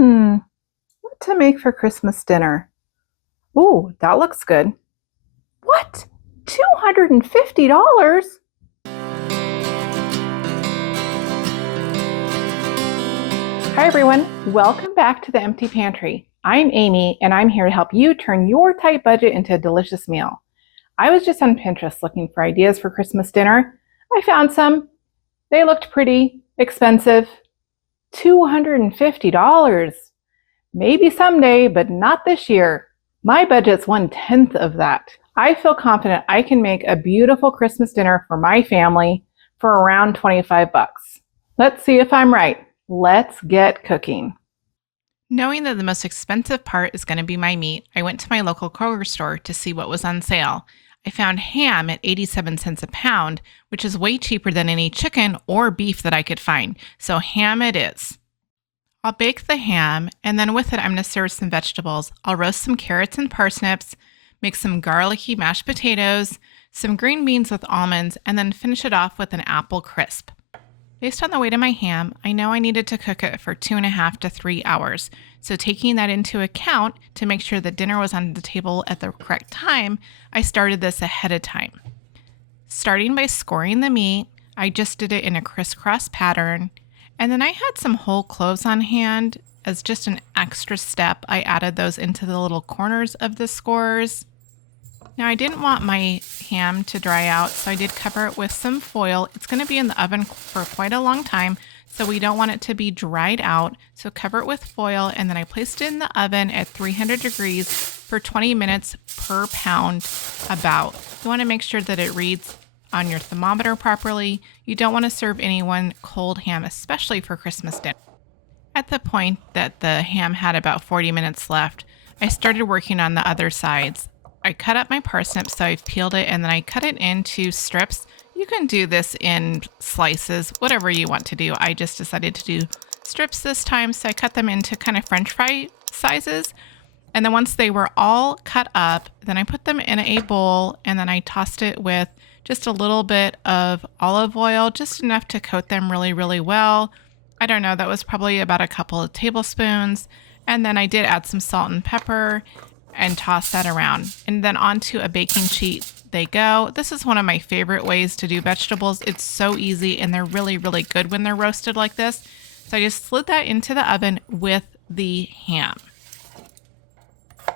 What to make for Christmas dinner? Ooh, that looks good. What? $250? Hi, everyone. Welcome back to the Empty Pantry. I'm Amy, and I'm here to help you turn your tight budget into a delicious meal. I was just on Pinterest looking for ideas for Christmas dinner. I found some. They looked pretty expensive. $250. Maybe someday, but not this year. My budget's 1/10 of that. I feel confident I can make a beautiful Christmas dinner for my family for around 25 bucks. Let's see if I'm right. Let's get cooking. Knowing that the most expensive part is going to be my meat, I went to my local Kroger store to see what was on sale. I found ham at 87 cents a pound, which is way cheaper than any chicken or beef that I could find. So ham it is. I'll bake the ham, and then with it I'm going to serve some vegetables. I'll roast some carrots and parsnips, make some garlicky mashed potatoes, some green beans with almonds, and then finish it off with an apple crisp. Based on the weight of my ham, I know I needed to cook it for 2.5 to 3 hours. So taking that into account to make sure that dinner was on the table at the correct time, I started this ahead of time. Starting by scoring the meat, I just did it in a crisscross pattern. And then I had some whole cloves on hand. As just an extra step, I added those into the little corners of the scores. Now I didn't want my ham to dry out, so I did cover it with some foil. It's going to be in the oven for quite a long time, so we don't want it to be dried out. So cover it with foil, and then I placed it in the oven at 300 degrees for 20 minutes per pound about. You want to make sure that it reads on your thermometer properly. You don't want to serve anyone cold ham, especially for Christmas dinner. At the point that the ham had about 40 minutes left, I started working on the other sides. I cut up my parsnips, so I've peeled it, and then I cut it into strips. You can do this in slices, whatever you want to do. I just decided to do strips this time, so I cut them into kind of French fry sizes. And then once they were all cut up, then I put them in a bowl, and then I tossed it with just a little bit of olive oil, just enough to coat them really, really well. I don't know, that was probably about a couple of tablespoons. And then I did add some salt and pepper and toss that around. And then onto a baking sheet they go. This is one of my favorite ways to do vegetables. It's so easy, and they're really, really good when they're roasted like this. So I just slid that into the oven with the ham.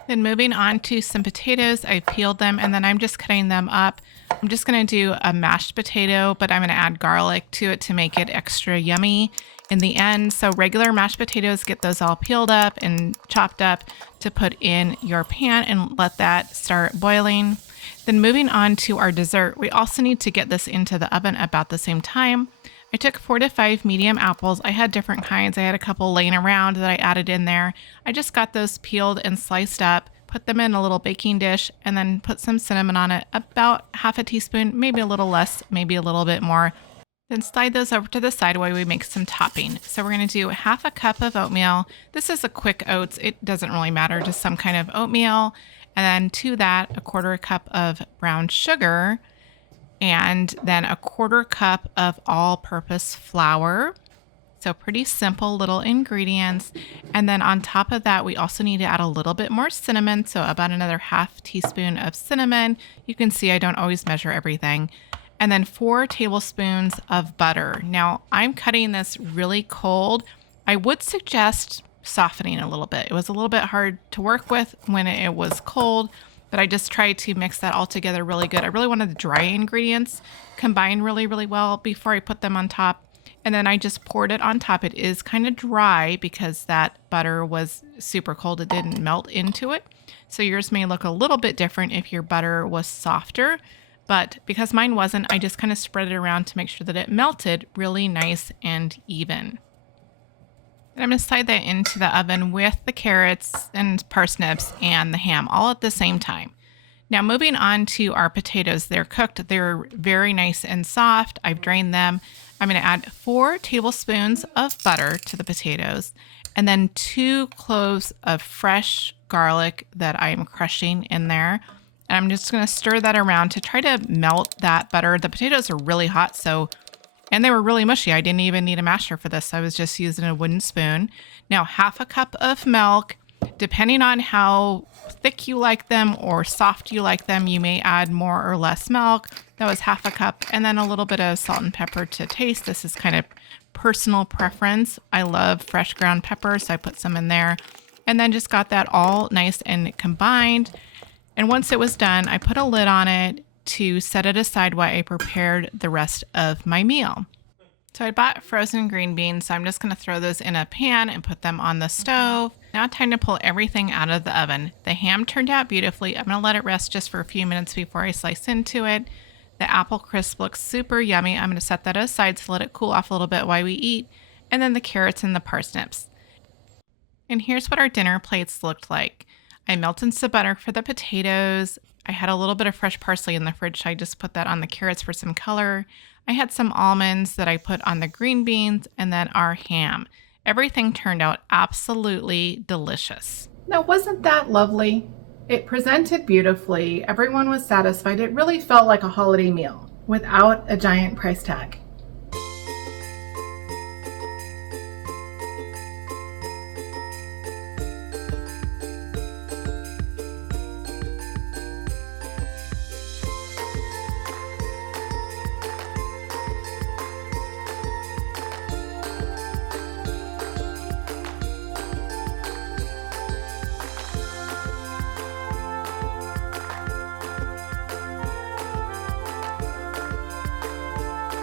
Then moving on to some potatoes, I peeled them, and then I'm just cutting them up. I'm just going to do a mashed potato, but I'm going to add garlic to it to make it extra yummy in the end. So regular mashed potatoes, get those all peeled up and chopped up to put in your pan and let that start boiling. Then moving on to our dessert, we also need to get this into the oven about the same time. I took 4 to 5 medium apples. I had different kinds. I had a couple laying around that I added in there. I just got those peeled and sliced up, put them in a little baking dish, and then put some cinnamon on it, about half a teaspoon, maybe a little less, maybe a little bit more. Then slide those over to the side while we make some topping. So we're going to do half a cup of oatmeal. This is a quick oats. It doesn't really matter, just some kind of oatmeal. And then to that, a 1/4 cup of brown sugar, and then a 1/4 cup of all-purpose flour. So pretty simple little ingredients. And then on top of that, we also need to add a little bit more cinnamon. So about another half teaspoon of cinnamon. You can see I don't always measure everything. And then 4 tablespoons of butter. Now I'm cutting this really cold. I would suggest softening a little bit. It was a little bit hard to work with when it was cold, but I just tried to mix that all together really good. I really wanted the dry ingredients combine really, really well before I put them on top. And then I just poured it on top. It is kind of dry because that butter was super cold. It didn't melt into it. So yours may look a little bit different if your butter was softer. But because mine wasn't, I just kind of spread it around to make sure that it melted really nice and even. And I'm going to slide that into the oven with the carrots and parsnips and the ham all at the same time. Now moving on to our potatoes. They're cooked. They're very nice and soft. I've drained them. I'm going to add 4 tablespoons of butter to the potatoes, and then 2 cloves of fresh garlic that I'm crushing in there. And I'm just going to stir that around to try to melt that butter. The potatoes are really hot, so And they were really mushy. I didn't even need a masher for this. I was just using a wooden spoon. Now, half a cup of milk. Depending on how thick you like them or soft you like them, you may add more or less milk. That was half a cup. And then a little bit of salt and pepper to taste. This is kind of personal preference. I love fresh ground pepper, so I put some in there. And then just got that all nice and combined. And once it was done, I put a lid on it to set it aside while I prepared the rest of my meal. So I bought frozen green beans, so I'm just going to throw those in a pan and put them on the stove. Now time to pull everything out of the oven. The ham turned out beautifully. I'm going to let it rest just for a few minutes before I slice into it. The apple crisp looks super yummy. I'm going to set that aside to let it cool off a little bit while we eat. And then the carrots and the parsnips. And here's what our dinner plates looked like. I melted some butter for the potatoes. I had a little bit of fresh parsley in the fridge, so I just put that on the carrots for some color. I had some almonds that I put on the green beans, and then our ham. Everything turned out absolutely delicious. Now, wasn't that lovely? It presented beautifully. Everyone was satisfied. It really felt like a holiday meal without a giant price tag.